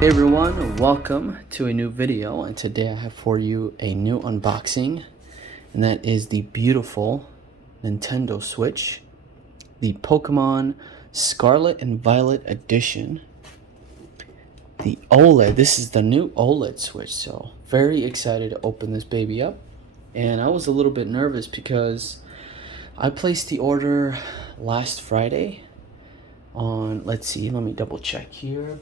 Hey everyone, welcome to a new video, and today I have for you a new unboxing, and that is the beautiful Nintendo Switch, the Pokemon Scarlet and Violet Edition, the OLED. This is the new OLED Switch, so very excited to open this baby up. And I was a little bit nervous because I placed the order last Friday on, let's see, let me double check here.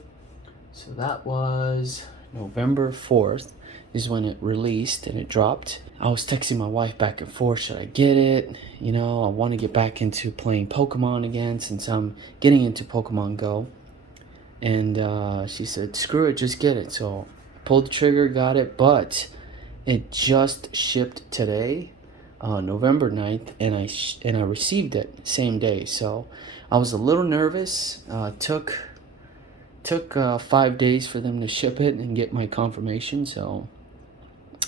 So that was November 4th is when it released and it dropped. I was texting my wife back and forth, should I get it? You know, I want to get back into playing Pokemon again since I'm getting into Pokemon Go. And she said, screw it, just get it. So I pulled the trigger, got it, but it just shipped today, November 9th, and I received it same day. So I was a little nervous. Took 5 days for them to ship it and get my confirmation, so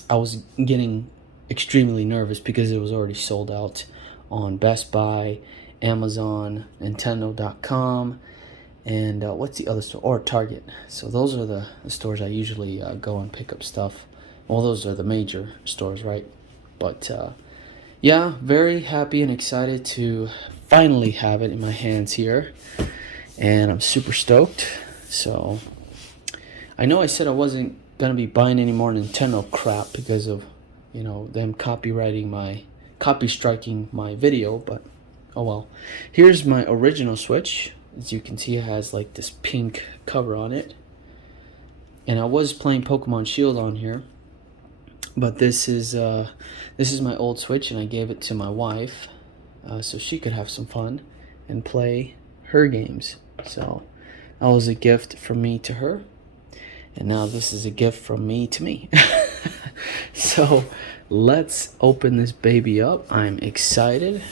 I was getting extremely nervous because it was already sold out on Best Buy, Amazon, Nintendo.com, and what's the other store? Or Target. So those are the stores I usually go and pick up stuff. Well, those are the major stores, right? But yeah, very happy and excited to finally have it in my hands here, and I'm super stoked. So I know I said I wasn't gonna be buying any more Nintendo crap because of, you know, them copy striking my video, but oh well. Here's my original Switch. As you can see, it has like this pink cover on it, and I was playing Pokemon Shield on here, but this is my old Switch, and I gave it to my wife so she could have some fun and play her games. So that was a gift from me to her, and now this is a gift from me to me. So let's open this baby up. I'm excited,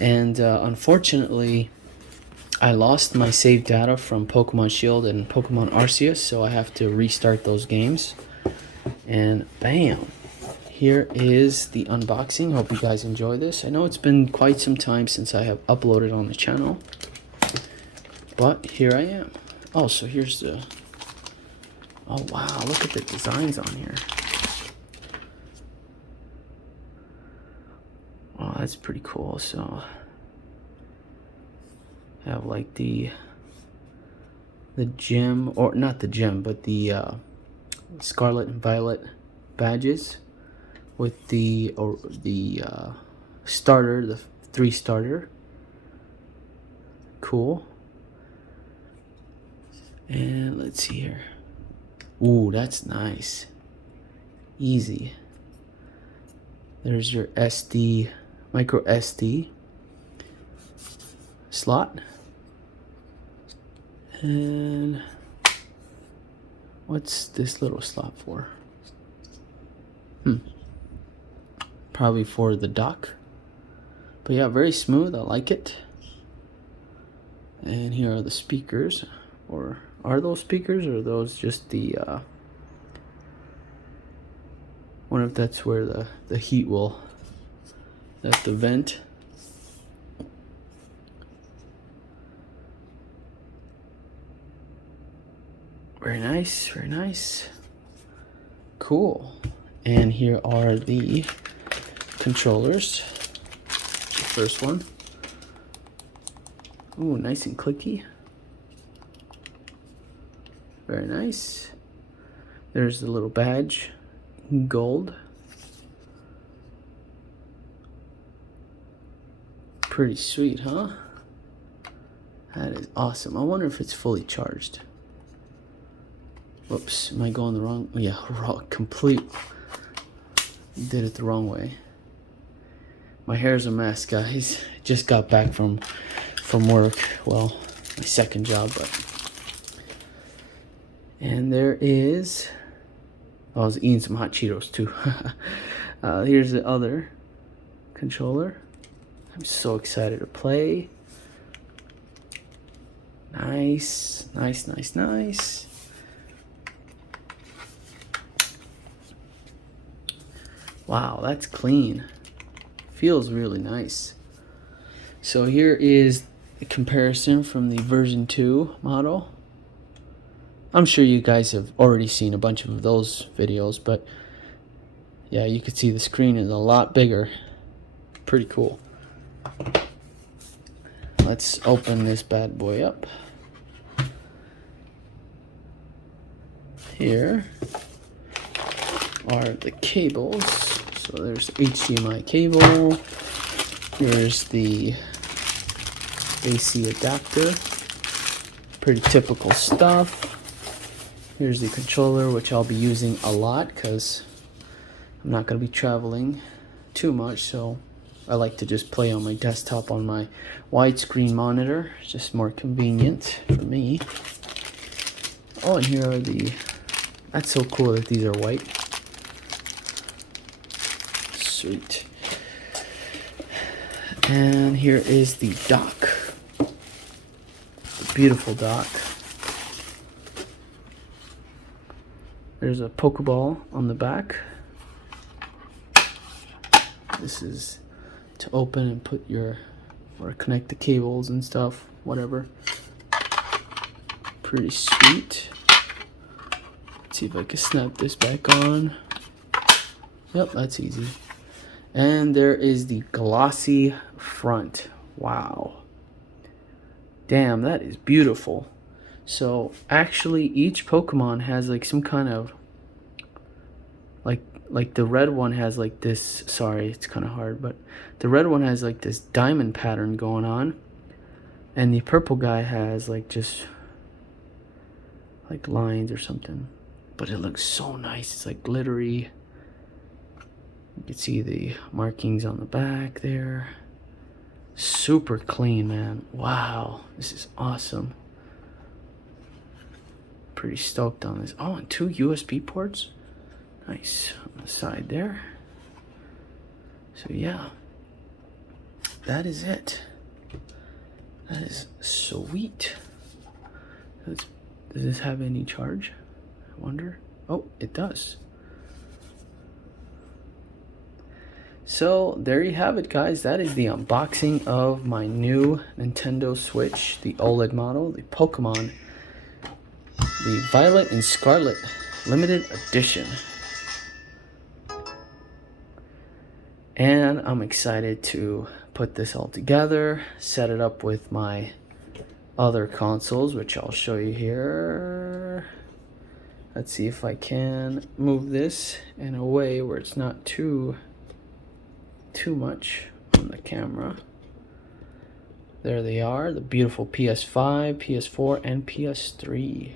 and unfortunately I lost my save data from Pokemon Shield and Pokemon Arceus, so I have to restart those games. And bam, here is the unboxing. Hope you guys enjoy this. I know it's been quite some time since I have uploaded on the channel, but here I am. Oh, so here's the... Oh, wow. Look at the designs on here. Oh, that's pretty cool. So, have like the gym, or not the gym, but the Scarlet and Violet badges with the starter, the 3 starter. Cool. And let's see here. Ooh, that's nice. Easy. There's your SD, micro SD slot. And what's this little slot for? Probably for the dock. But yeah, very smooth. I like it. And here are the speakers. Or are those speakers, or are those just the wonder if that's where the heat will, that's the vent. Very nice, very nice. Cool. And here are the controllers. The first one. Ooh, nice and clicky. Very nice. There's the little badge, gold. Pretty sweet, huh? That is awesome. I wonder if it's fully charged. Whoops, am I going the wrong? Yeah, wrong, complete. Did it the wrong way. My hair's a mess, guys. Just got back from work. Well, my second job, but. And there is, I was eating some hot Cheetos too. Here's the other controller. I'm so excited to play. Nice, nice, nice, nice. Wow, that's clean. Feels really nice. So here is a comparison from the version 2 model. I'm sure you guys have already seen a bunch of those videos, but yeah, you can see the screen is a lot bigger. Pretty cool. Let's open this bad boy up. Here are the cables. So there's HDMI cable. Here's the AC adapter. Pretty typical stuff. Here's the controller, which I'll be using a lot because I'm not going to be traveling too much, so I like to just play on my desktop on my widescreen monitor. It's just more convenient for me. Oh, and here are the... That's so cool that these are white. Sweet. And here is the dock. The beautiful dock. There's a Pokeball on the back. This is to open and put your, or connect the cables and stuff, whatever. Pretty sweet. Let's see if I can snap this back on. Yep, that's easy. And there is the glossy front. Wow. Damn, that is beautiful. So actually each Pokemon has like some kind of like the red one has like this, sorry, it's kind of hard, but the red one has like this diamond pattern going on, and the purple guy has like just like lines or something, but it looks so nice. It's like glittery. You can see the markings on the back there. Super clean, man. Wow, this is awesome. Pretty stoked on this. Oh, and 2 USB ports. Nice on the side there. So yeah, that is it. That is sweet. Does this have any charge? I wonder. Oh, it does. So there you have it, guys. That is the unboxing of my new Nintendo Switch, the OLED model, the Pokemon, the Violet and Scarlet limited edition. And I'm excited to put this all together, set it up with my other consoles, which I'll show you here. Let's see if I can move this in a way where it's not too much on the camera. There they are, the beautiful PS5, PS4, and PS3.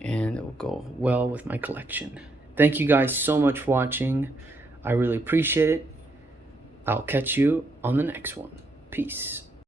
And it will go well with my collection. Thank you guys so much for watching. I really appreciate it. I'll catch you on the next one. Peace.